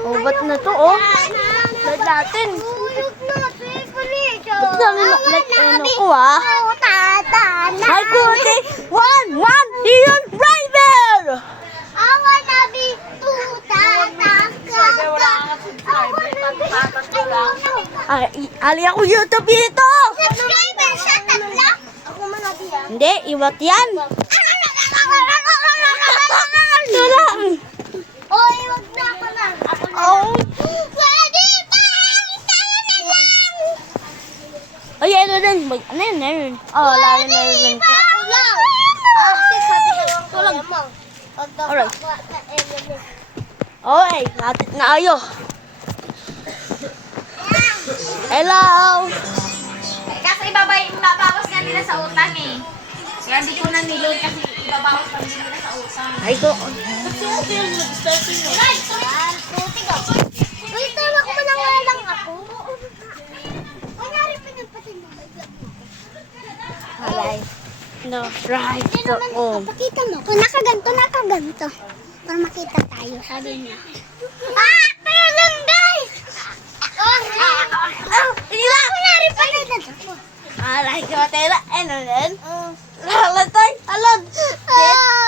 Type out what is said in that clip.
Oh, ba't na to, oh? Ba't natin? Ba't namin like, ano ko, ah? Hi, Kuti! One, Ian Driver! Ali ako YouTube dito! Hindi, iwat yan. Ito lang. Oh. Ay, ano din? Ano yun? Oh, lalo na yun. Alright. Okay, natin na ayo. Hello! Kasi ibabawas nga nila sa utang eh. Kaya hindi ko na niload kasi ibabawas pa nila sa utang. Ay, ko. Alright. No, right. So, oh. Pakita mo. Kung nakaganto. Para makita tayo. Sabi niya. Pero lang, guys! Kunyari pa na Alay, ko tela. Ano yan? Lalatoy. Alon. Shit.